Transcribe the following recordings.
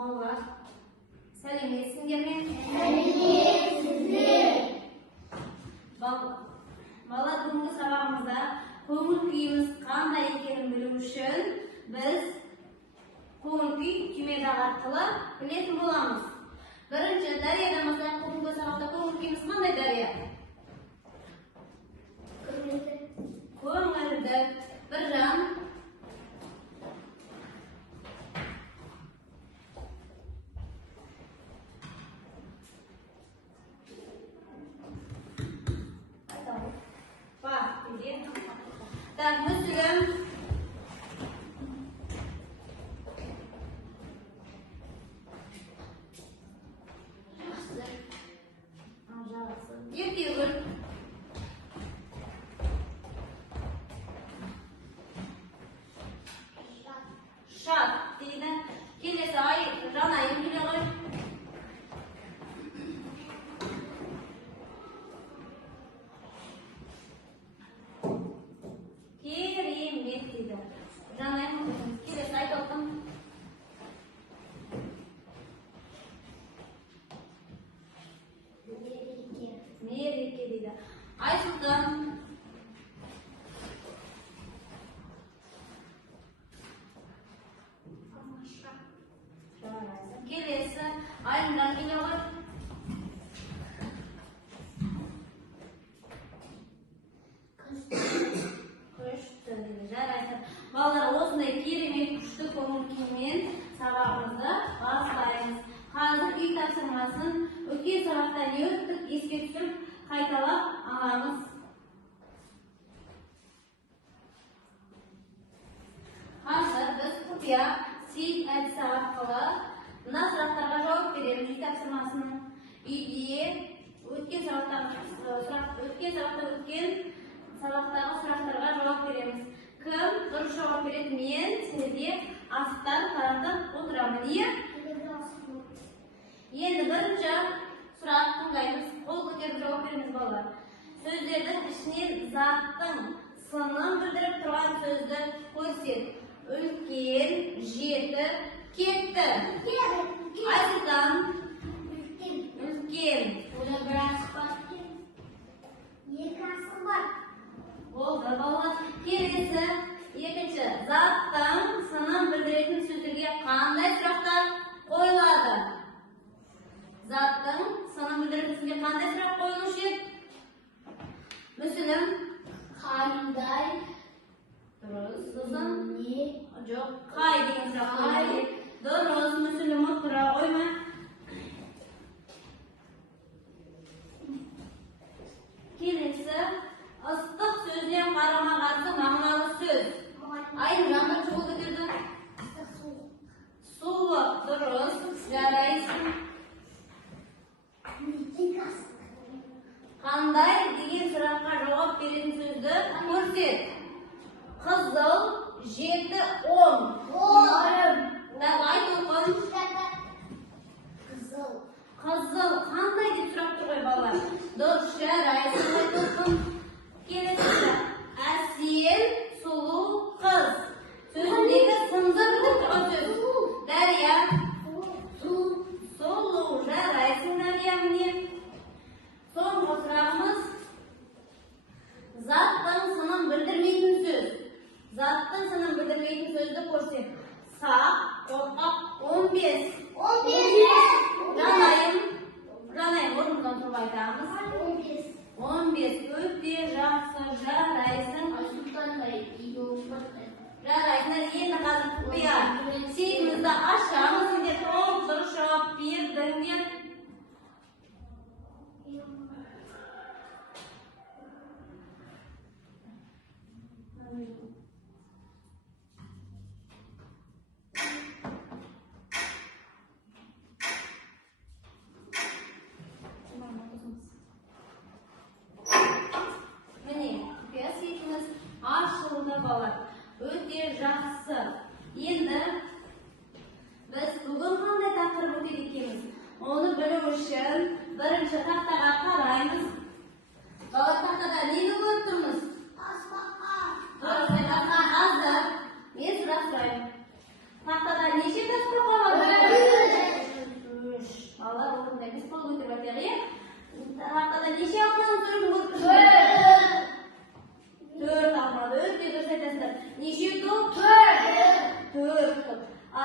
Балалар, сәлеметсіңдер ме? Сәлеметсіздер. Бала, бүгінгі сабағымызда көңіл күйіміз қандай екенін білу үшін біз көңіл күй түймедағы арқылы білетін боламыз. Бірінші, Дариядан бастайық. Бүгінгі сабақта көңіл күйіміз қандай, Дария? Көңілді. Біржан? Так, Мүсілім. Еркегүл. Шат дейді. Келесі Жанайым келе ғой. Керемет дейді. Жанайым келесі айтылдым. Мереке дейді. Айсұлтан. Келесі Айымдан келе ғой. Күшті дейді. Жарайды. Балалар, осындай керемет күшті көңіл күймен сабағымызды бастаймыз. Қазір үй тапсырмасын өткен сабақта не өттік, еске түсіп қайталап аламыз. Қазір біз құпия сейіт әдісі арқылы мына сұрақтарға жауап береміз. Үй тапсырмасының үйде өткен сабақтағы сұрақтарға жауап береміз. Кім дұрыс жауап береді? Мен сізге асықтар таратып отырамын. Иә? Енді бірінші сұрақ тыңдаймыз. Қол көтеріп жауап беріңіз, балалар. Сөздердің ішінен заттың сынын білдіріп тұрған сөзді көрсет. Үлкен, жеті, кетті. Айсұлтан. Үлкен. Ода бір асық бар. Екі асық бар. Болды, балалар. Келесі, екінші. Заттың сынын білдіретін сөздерге қандай сұрақтар қойылады? Заттың сынын білдіретін сөздерге қандай сұрақ қойылушы еді? Мүсілім. Қандай? Дұрыс. Сосын? Не? Жоқ, қай деген сұрақ қойылады. Дұрыс. Мүсілім отыра қойма. Келесі, ыстық сөзден қарама-қарсы мағыналы сөз. Айымжан бірінші қол көтерді. Суық. Дұрыс. Жарайсың. Қандай деген сұраққа жауап беретін сөзді көрсет. Қызыл, жеті, 10. Айт оқын. Қызыл. Қандай деп сұрақ тұр ғой, балалар? Дұрыс, жарайсың. Айт оқын. Келесі сұрақ. Әсел, сұлу, қыз. Сөзіндегі сынды білдіріп тұрған сөз. Дария. Сұлу. Жарайсың, Дария. Міне. Соңғы сұрағымыз. Заттың сынын білдірмейтін сөз. Заттың сынын білдірмейтін сөзді көрсет. Сақ, қорқақ, 15. Жанайым орнымыздан тұрып айтамыз. 15. Өте жақсы. Жарайсың. Жарайсың. Енді қазір құпия сейітімізді ашамыз. Сендер толық дұрыс жауап бердіңдер. Міне, құпия сейітіміз ашылды, балалар. Өте жақсы. Енді біз бүгін қандай тақырып өтеді екенбіз? Оны білу үшін бірінші тақтаға қараймыз. Балалар, тақтада нені көріп тұрмыз? Дұрыс, Мен сұрақ сұраймын. Тақтада неше таспа бар?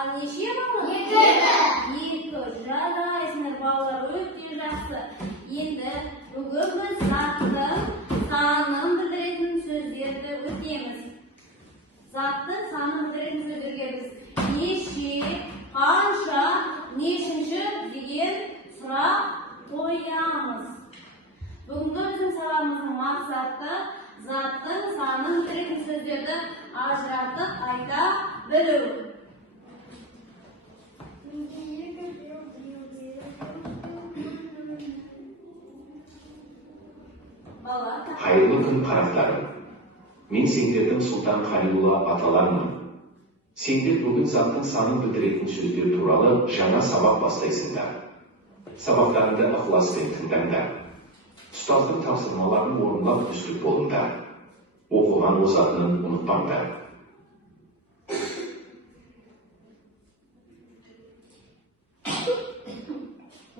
Ал неше балы? Екі. Жарайсыңдар балалар, өте жақсы. Енді бүгін біз заттың санын білдіретін сөздерді өтеміз. Заттың санын білдіретін сөздерге біз неше, қанша, нешінші деген сұрақ қоямыз. Бүгінгі біздің сабағымыздың мақсаты заттың санын білдіретін сөздерді ажыратып айта білу. Hayırlı күн қарақтарым. Мен сендердің Сұлтан Қалиулла аталармын. Сендер бүгін заттың санын білдіретін сөздер туралы жаңа сабақ бастайсыңдар. Сабақтарыңды ықыласпен тыңдаңдар. Ұстаздың тапсырмаларын орындап үздік болыңдар. Оқыған озатынын ұмытпаңдар.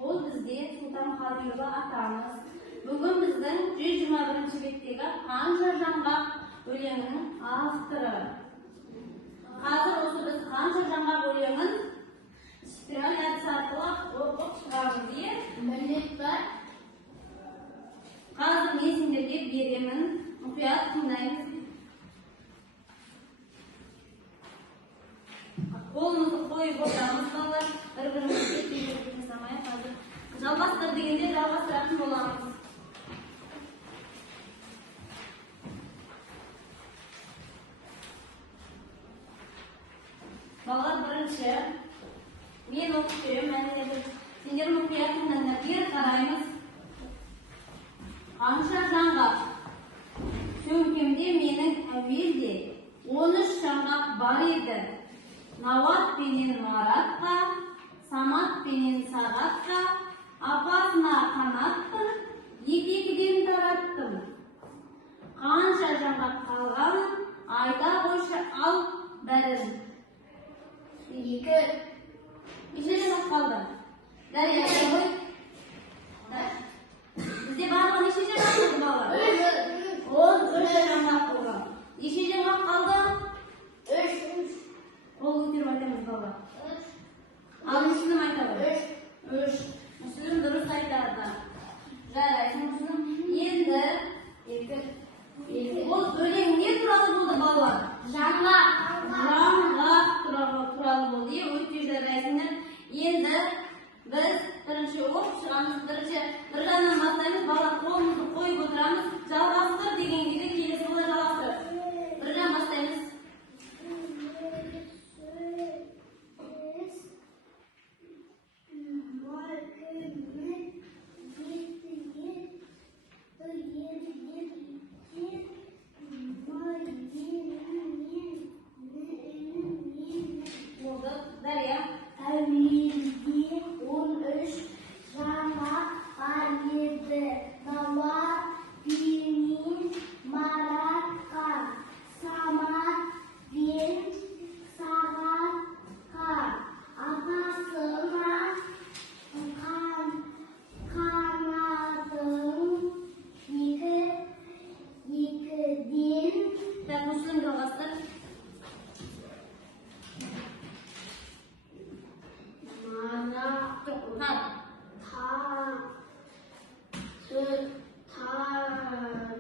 Ол бізде Сұлтан Қалиулла атамыз. Бүгін біздің 121 беттегі қанша жаңғақ өлеңінің авторы. Қазір осы біз қанша жаңғақ өлеңін спираль әдісі арқылы оқып шығамыз. Қазір мен сендерге беремін, мұқият тыңдаймыз. Қолымызды қойып отырамыз балалар, бір-бірімізге кедергі жасамай қазір. Жалғастыр дегенде жалғастыратын боламыз. Балалар, бірінші мен оқып беремін, сендер мұқият тыңдаңдар. Бері қараймыз. Қанша жаңғақ? Сөмкемде менің әуелде 13 жаңғақ бар еді. Науат пенен Маратқа, Самат пенен Сағатқа, апасына қанаттым, екі-екіден тараттым. Қанша жаңғақ қалғанын айта қойшы ал бәрін. 2. Неше жаңғақ қалды? Дәрия қой. Бізде барлығы неше жаңғақ болды балалар? 13 жаңғақ болған. Неше жаңғақ қалды? 3. Қол көтеріп айтамыз балалар. Ал Мүслім айтады? 3. Мүслім дұрыс айтады. Жарайсың Мүслім. Енді ол өлең не туралы болды балалар? Жаңғақ туралы болды. Өте жарайсыңдар. Енді біз бірінші оқып шығамыз. Bir жаннан бастаймыз. Балалар, қолымызды қойып отырамыз. Жалғастыр деген кезде келесі болай жалғастырып. Bir жан бастаймыз. Дарья. Әуелде 13 жаңғақ бар еді. Науат пенен Маратқа, Самат пен Сағатқа, апасына қанаттым, екі-екіден. Мүслім жалғастыр.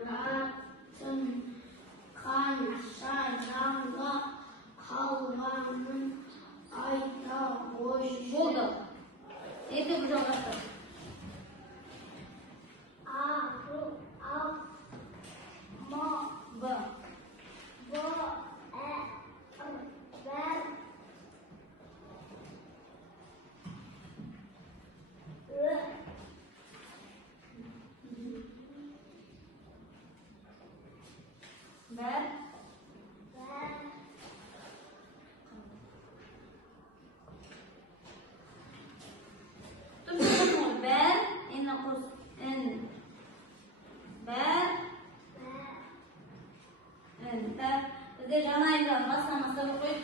Тараттым, қанша жаңғақ қалғанын айта қойшы. Болды. Енді бір жалғастыр. Бізде жаңа айдан бастамастан қойып.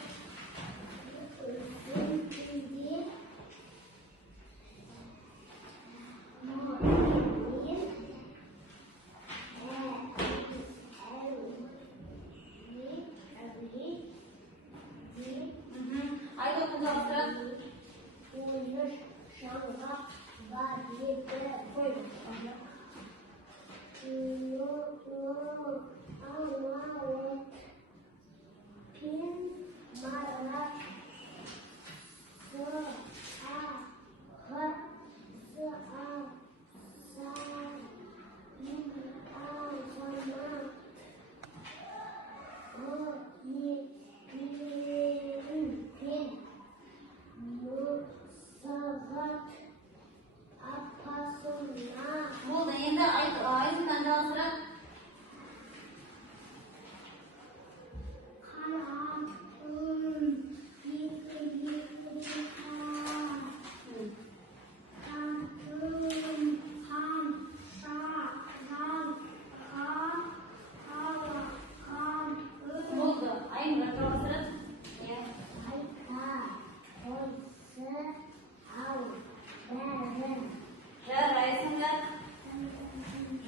Айда Болды, енді айызынан жалғастырады. Болды, айызынан жалғастырады.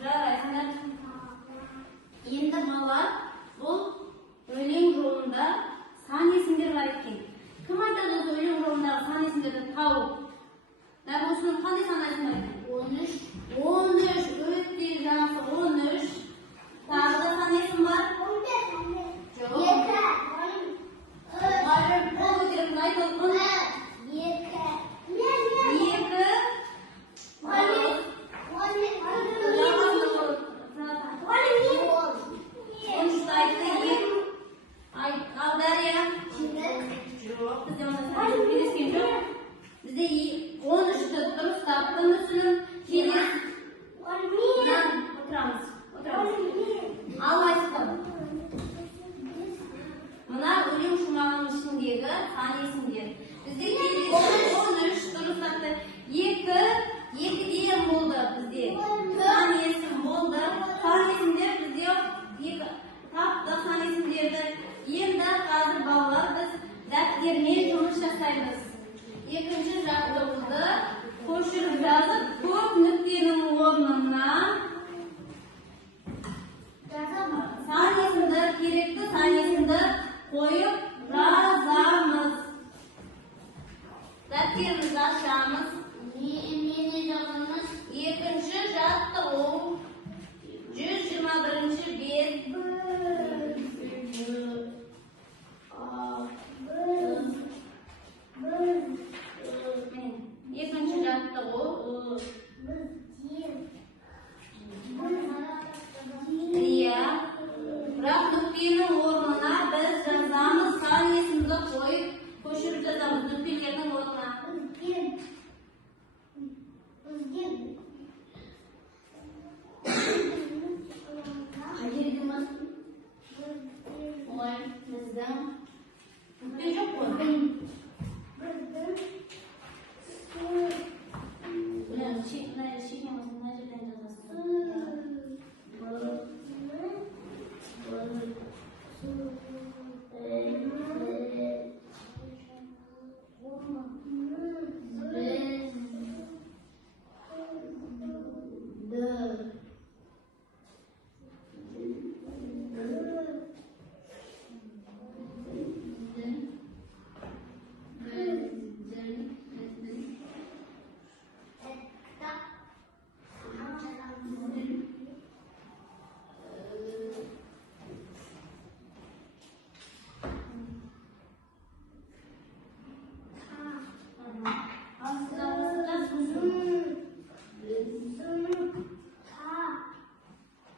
Жарайсыңдар. Енді балалар, бұл өлең жолында сан есімдер бар екен. Кім айтады осы өлең жолындағы сан есімдерді тауып? Дәл осының қандай санайсың бар екен? 13, өте жақсы, 13. Тағы да сан есім бар? Жоқ. Ол өтеріп айтылып Бізде 13-ті дұрыс таптым мүсінім. Отырамыз. Алмайсыздар. Мына өлең шумағының ішіндегі сан есімдер. Бізде 13 дұрыс тапты. 2-ден болды бізде. Сан есім болды. Сан есімдер бізде 2 тапты сан есімдерді. Енді қазір балалар біз дәптермен жұмыс жасаймыз. Екінші жақтауызды көшіріп жазып, көп нүктенің орнына сан есімді, керекті сан есімді қойып жазамыз. Дәптерімізді ашамыз. Екінші жаттығу 121-ші бет. Екінші жаттығу бірақ нүктенің орнына біз жазамыз, сан есімді қойып көшіріп жазамыз нүктелердің орнына. Қай жерден бастайық? Олай біздің нүкте жоқ қой.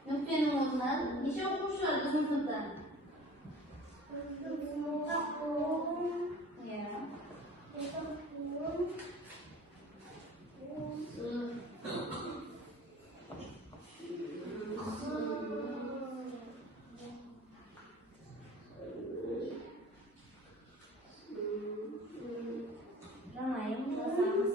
Нүктенің орнына неше оқушы бар біздің сыныпта? Жанайым жазамыз.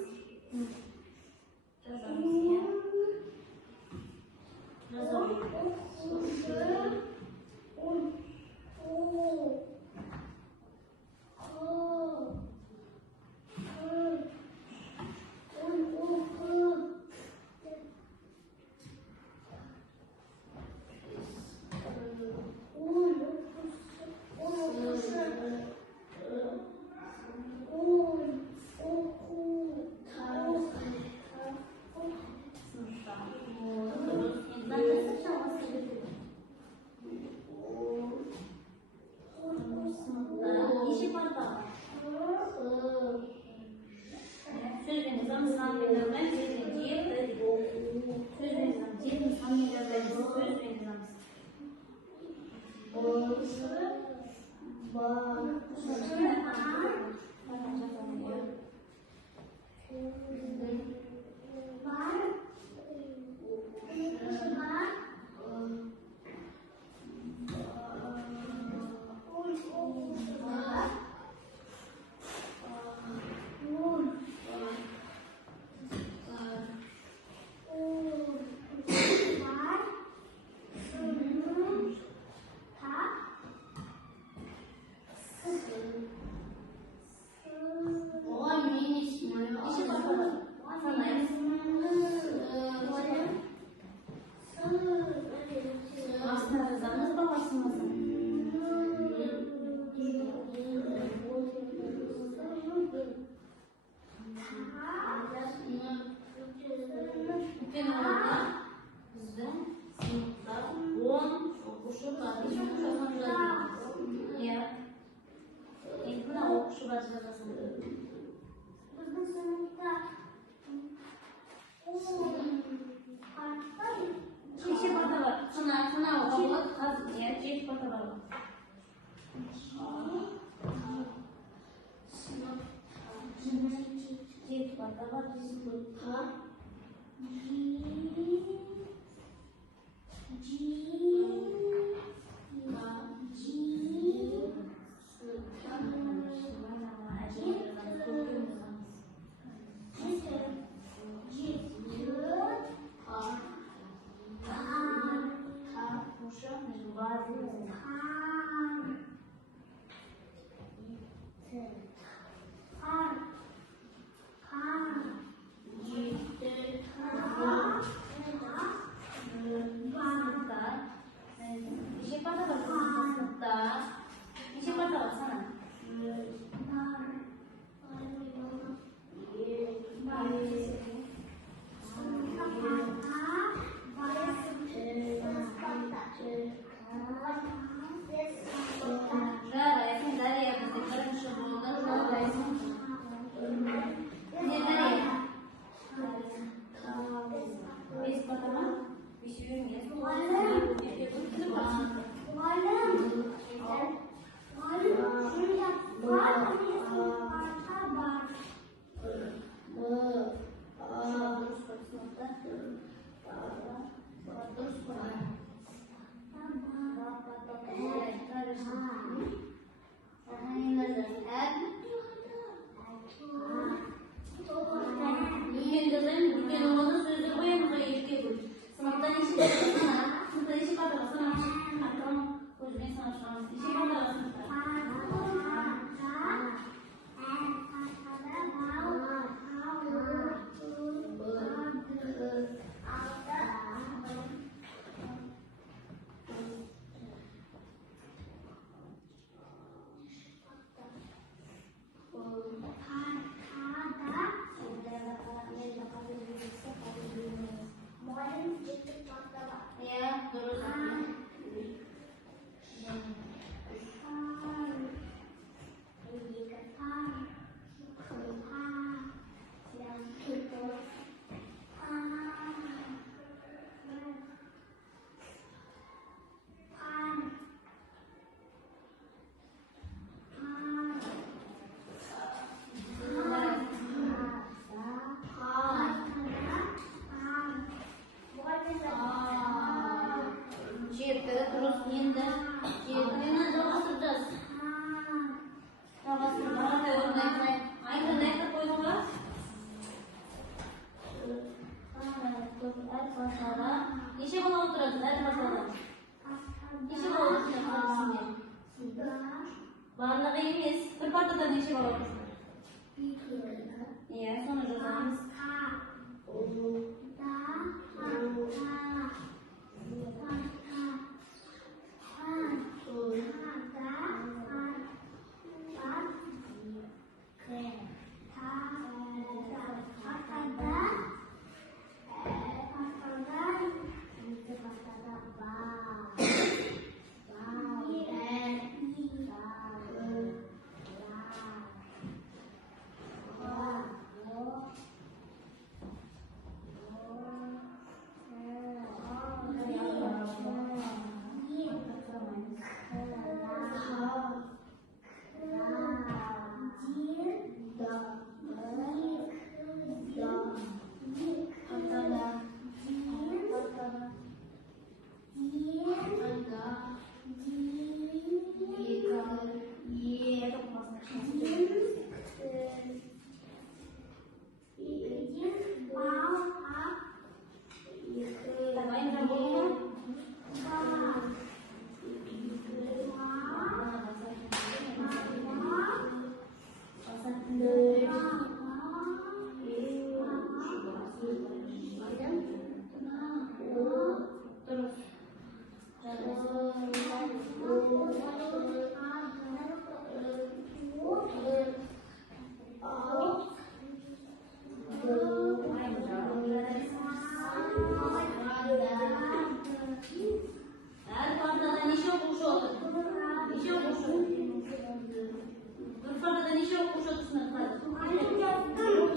sınıflar? Muayyen yaptım.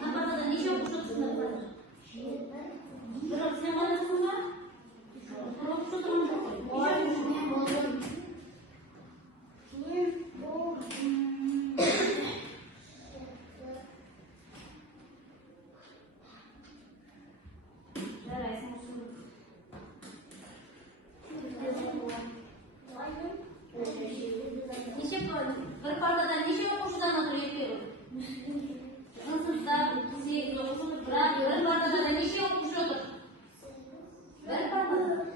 Nafakada neçe okuşu sınıflar? Bırak sen kaçsın mı? Okuşu sınıflar. Bir partada neçe okuşudan oturuyor? Sınıfta 8 okuşu bırak. Bir partada neçe okuşu otur? Bir partada.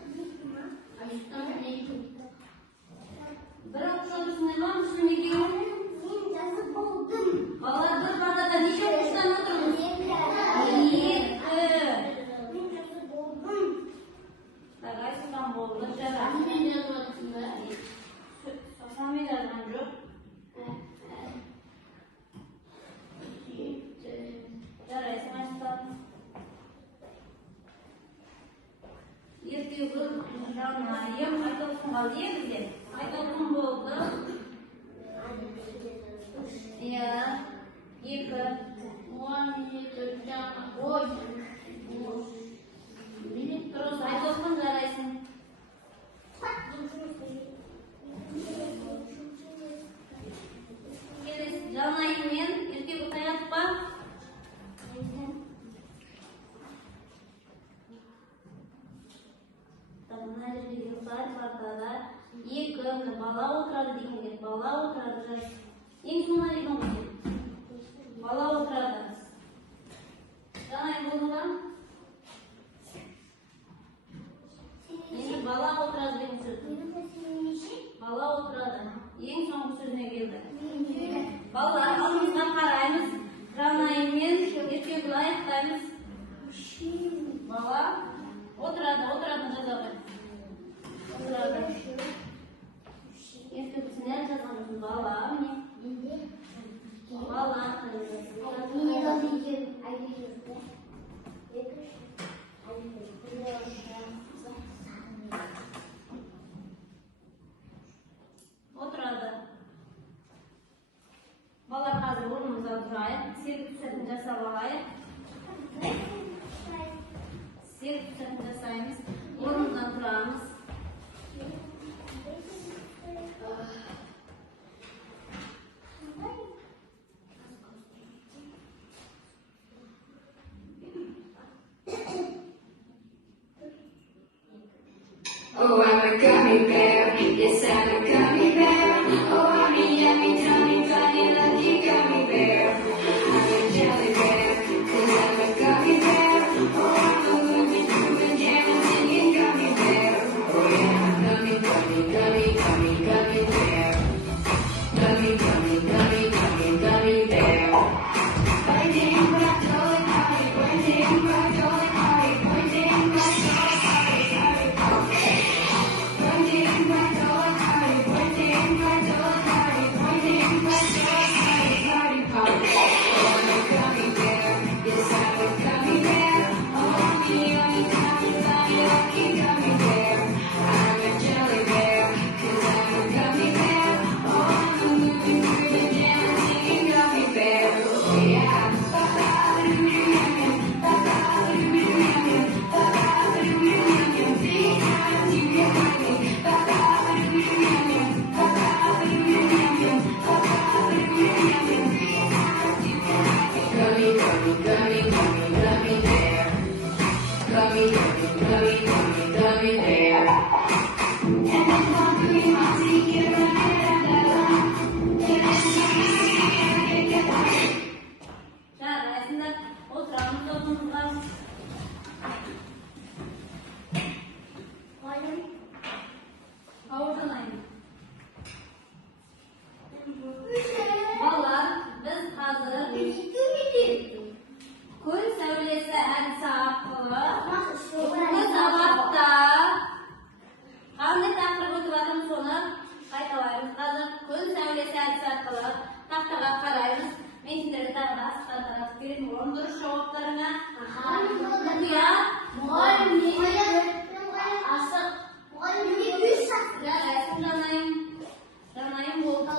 Bir okuşu otursun ne var mısın? Ne diyor? Yazıp oldum. Vallahi bir partada neçe okuşudan oturmuş? Yazıp oldum. Bagay sudan boldu. Jarayın. Sami yazgan yok. Jarayın. Ertegi kun Ramayim aytolsun qaldi bizga. Aytolsun bo'ldi. Ya, iki. Terus aytolsun jaraysin. Janayim men erkek o'tayapman. Екі бала отырады дегенде бала отырады. Ең соңына дейін оқиды. Бала отырады. Жаңа болды ма? Енді бала отырады деген сөз. Бала отырады. Ең соңғы сөзіне келді. Балалар алдымызға қараймыз. Жанаймен еркек аяқтаймыз. Бала отырады, отырады жазады. Отырады. Еркексін әр жазғанымыз бала, міне. Бала. Отырады. Балалар қазір орнымызда тұрайық. Серік түсетін жасап алайық. Серік түсетін жасаймыз. Орнымыздан тұрамыз. Oh, I'm a gummy bear. Yes, I'm a gummy bear. Oh, I'm a yummy, tummy, funny, lucky gummy bear. I'm a jelly bear, 'cause I'm a gummy bear. Oh, I'm a moving, moving, jamming, singing gummy bear. Oh, yeah, I'm gummy, gummy, gummy, gummy, gummy bear. Gummy, gummy, gummy, gummy, gummy bear. Pointing back, going high, pointing back, going high, pointing back, going high, high, high. Pointing back, going high, pointing back, going high, pointing back, going high, party, party. Oh, I'm a gummy bear, yes, I'm a gummy bear. Oh, I'm a yummy, tummy, funny, lucky gummy bear. I'm a jelly bear, 'cause I'm a gummy bear. Oh, I'm a moving, grooving, jamming, singing gummy bear. Oh, yeah. Gummy, gummy, gummy, gummy, gummy bear. Gummy, gummy, gummy, gummy, gummy bear. And then one green monkey, get a Jarayın. Oturalım, oturalım. Kavurdanayım. Vallahi biz hazır. Kun söylese en sağlıklı. Bu sabahta qanday taqdir o'tib sonra qaytalaymiz. Hazır kun söylese en sağlıklı. Taxtaga qaraymiz. Men sizlarga taqdir asqatlarga berib o'rindirish javoblarini. Ya, Janayim bo'ldi.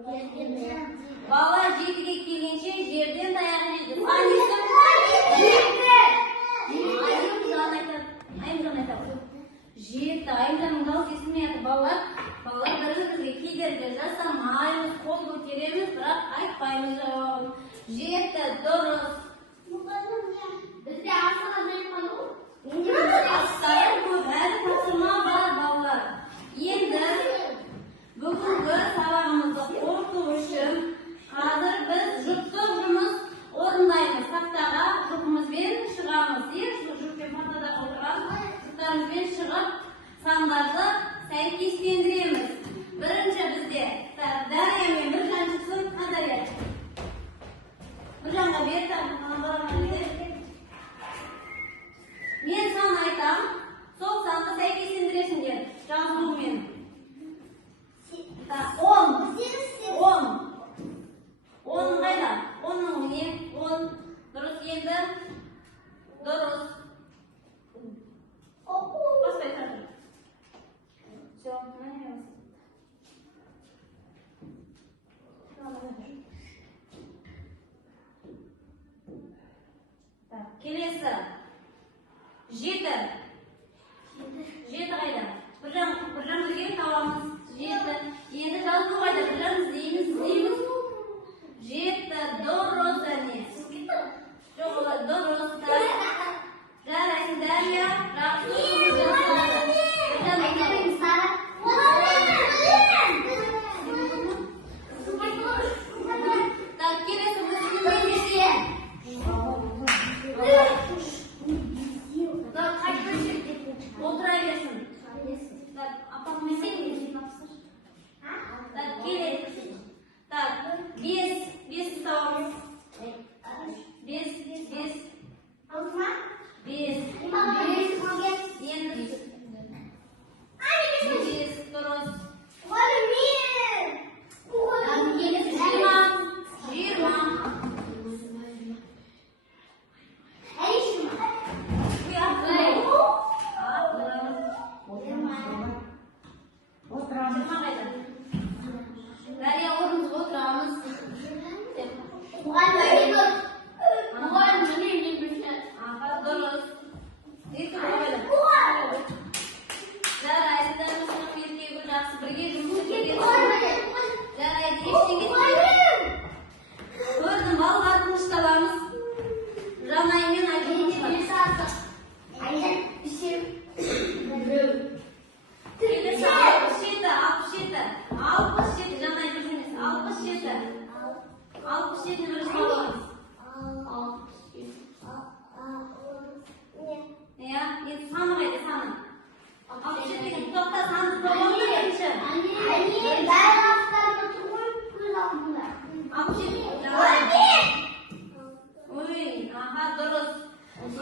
Бала 7-ге келгенше жерден таяқ жейді. Айымжан айтады. 7, Айымжанның дауысы естілмейді. Балалар бір-бірімізге кедергі жасамаймыз, қол көтереміз, бірақ айтпаймыз жауабын. 7 дұрыс. Бізде асыға бөліп қалу? Астайын көп, әлі тапсырма бар балалар. Енді бүгінгі сабағымызды қорыту үшін қазір біз жұптық жұмыс орындаймыз. Тақтаға жұпымызбен шығамыз. Жұппен партада отырған жұптарымызбен шығып, сандарды сәйкестендіреміз. Бірінші бізде Дария мен Біржан шықсын. Дария. Біржанға бер, мен сан айтам, сол санды сәйкестендіресіңдер. Жазуымен. 10. 10 қайда? 10-ның не? 10. Дұрыс енді? Дұрыс. Баспай тұрды. Все, келесі. 7 қайда? Біржан бірге табамыз. 7. Енді жазу қайда? Біржан іздейміз. 7 дұрыс әне. Жоқ, дұрыс. Жарайсың, Дария. Жақсы отыра берсін. Апам месек тапсыр. Келеді. 5 ұстауымыз. 5. Енді 5 дұрыс. 20 Дария, орнымызға отырамыз. Дұрыс. Жарайсыздар, мұшылық ертегі жақсы бірге жұмыс етеді. Жарайды, ештеңе көрдім, балалар тынышталамыз. Жанаймен айтылмыз. Келесі 67 Жанай жүрмес. 67 бірінші боламыз. Енді саны қайда саны? 67 тоқта санды тоғылды екінші. 67 дұрыс.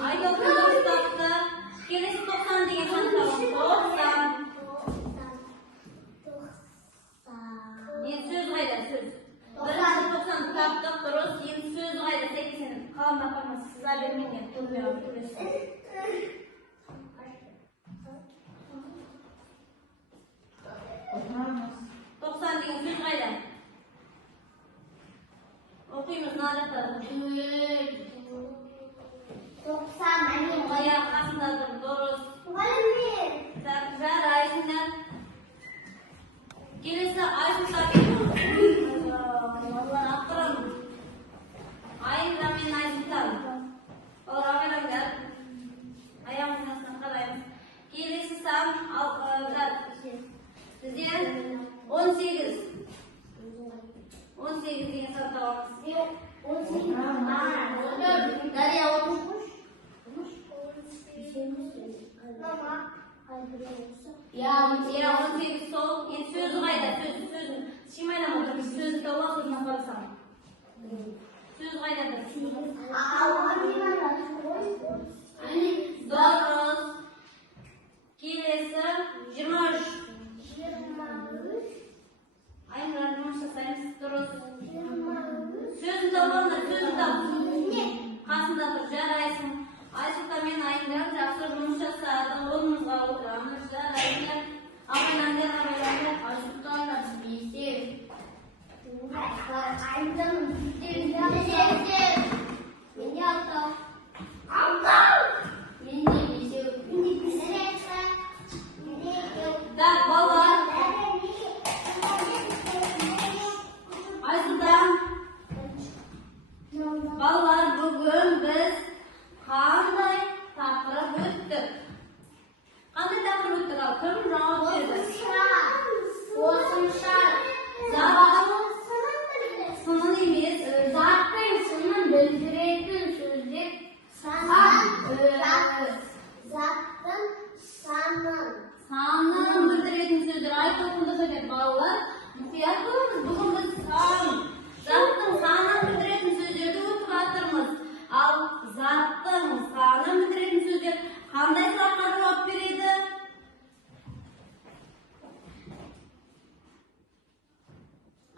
Айдоқтың дұрыс тапты. Келесі 90 деген санды табамыз. 90. Енді сөз қайда сөз? Бірінші 90 таптық дұрыс. Енді сөз қайда сәйкесін қаламда апармас. Сыза бермеңдер. Көрмеға көресін. 90 деген сөз қайда? Оқимыз нарықтарды. 90 аяқ қасындаdır. Дұрыс. Жарайсыңдар. Келесі Айсұлтан. Айымжан мен Айсұлтан. Олар ағайламдар. Аяғымыздың астынан қараймыз. Келесі сан бізде 18. 18 деген сан табамыз. 18. Дария 30. Ya 18 sol. Енді сөзі қайда? Сөзін шимайлама отырмыз. Сөзін тауа сөзін апарсам. Сөз қайдаdır? Дұрыс. Келесі 23. Айнұр жұмыс жасаймыз. Дұрыс. Сөзін табаңдар, сөзін тап. Қасында тұр, жарайсың. Айсұлтан мен Айнұр жақсы жұмыс жасады. Орнымызға отырамыз. Жарайсыңдар. Абайландар. Айсұлтан да бесер. Aydan Beni aldı. Da ballar. Aysudan. Ballar bugün biz qanday taqrib o'tdik? Qanday taqrib o'tdik? Kim javob berdi? Zaten sının emas, Zaten sının bildirетін sözler sanın bildirетін сөздер айтылғанда сөйлеп балалар мұқият болыңыз. Бүгін біз заттың санын білдіретін сөздерді өтіп жатырмыз. Ал заттың санын білдіретін сөздер қандай сұраққа жауап береді?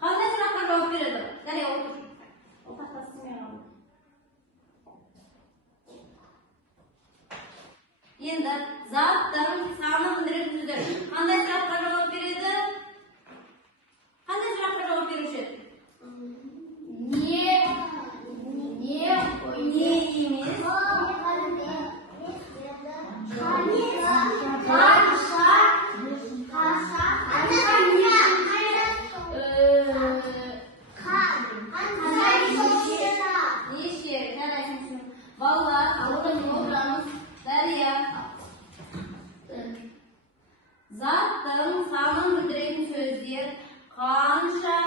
Қандай сұраққа жауап береді? Дария, отыр. Ол тақтасы мен алып. Енді заттың санын білдіретін сөздер қандай сұраққа жауап береді? Қандай сұраққа жауап беруші еді? Не емес? Неше? Жарайсың. Балалар, ауылда не отырамыз? Дария. Заттың санын білдіретін сөздер қанша,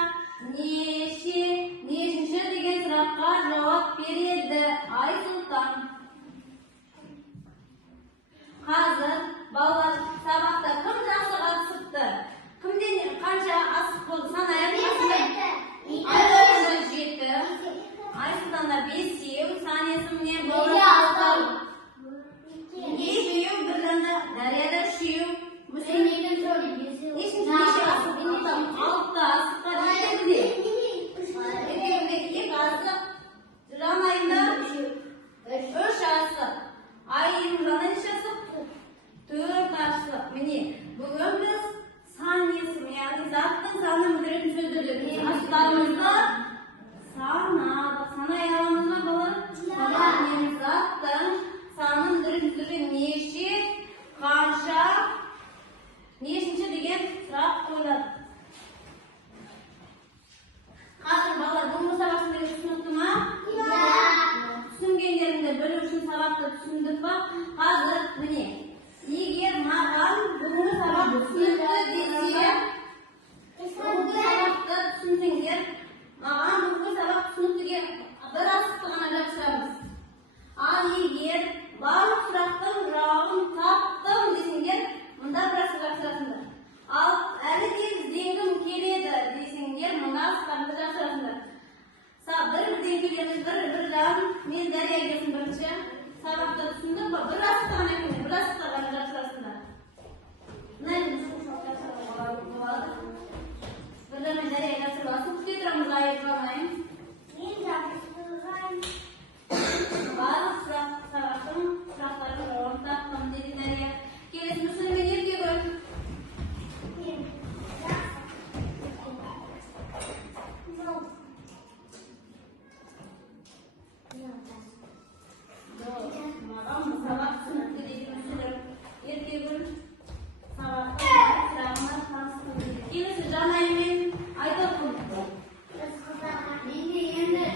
неше, нешінші деген сұраққа жауап береді. Айсұлтан. Қазір балалар сабақта кім жақсы қатысыпты? Кімден қанша асық болды? Санайық. Айсұлтанда 7, Айсұлтанда 5, Саниясы міне болды. 2, біржанда Дарияда 3. Неше асық ұнытам? 6 асыққа жетеді. Екеуінде 2 асық, жанайында 3 асық. Айының жаны неше асық? 4 асық. Міне, бүгін біз сан есім, яғни заттың санын білдіретін сөздерді асықтарымызды санадық. Санай аламыз ба балалар? Заттың санын білдіретін сөздерді неше, қанша, нешінші деген сұрақ қойылады. Қазір балалар бүгінгі сабақтың түсінікті ма? Түсінгендеріңді білу үшін сабақты түсіндік па? Қазір міне, егер маған бүгінгі сабақ түсінікті десе, бүгінгі сабақты түсінсеңдер, маған бүгінгі сабақ түсініктіге бір асықты ғана жақсырамыз. Ал егер барлық сұрақтың жауабын таптым десеңдер, мұнда бір асық жақсырасыңдар. Ал әлі де ізденгім келеді десеңдер, мұнда асықтарды жақсырасыңдар. Бірден келеміз, бір жан, мен Дария келсін бірінші. Сабақты түсіндік па? Бір асықты ғана келеді, бір асықты ғана жақсырасыңдар. Мына енді болады. Бір жан мен Дария жақсырасың. Күте тұрамыз, айып қалмайын. Барлық сабақтың сұрақтарын жауап таптым деді Дария. Келесі мүсілмен ерге гөр. Маған сабақ түсінікті дейді мүсілім. Ерге гөр. Сабақтың сұрағына таныстым дейді. Келесі жанаймен айтылсын. Менде енді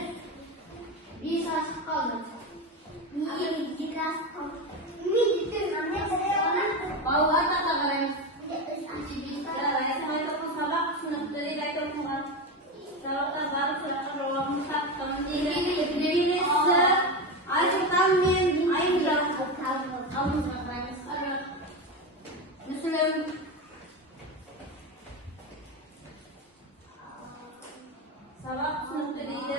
5 асық қалды. Балалар тақта қараймыз. Жарайсың айтылсын, сабақ түсінікті дейді айтылсынға. Сабақта барлық сұраққа жауабын таптым дейді. Келесі Айсұлтан мен Айымжан. Алдымызға қараймыз. Мүсілім. Сабақ түсінікті дейді.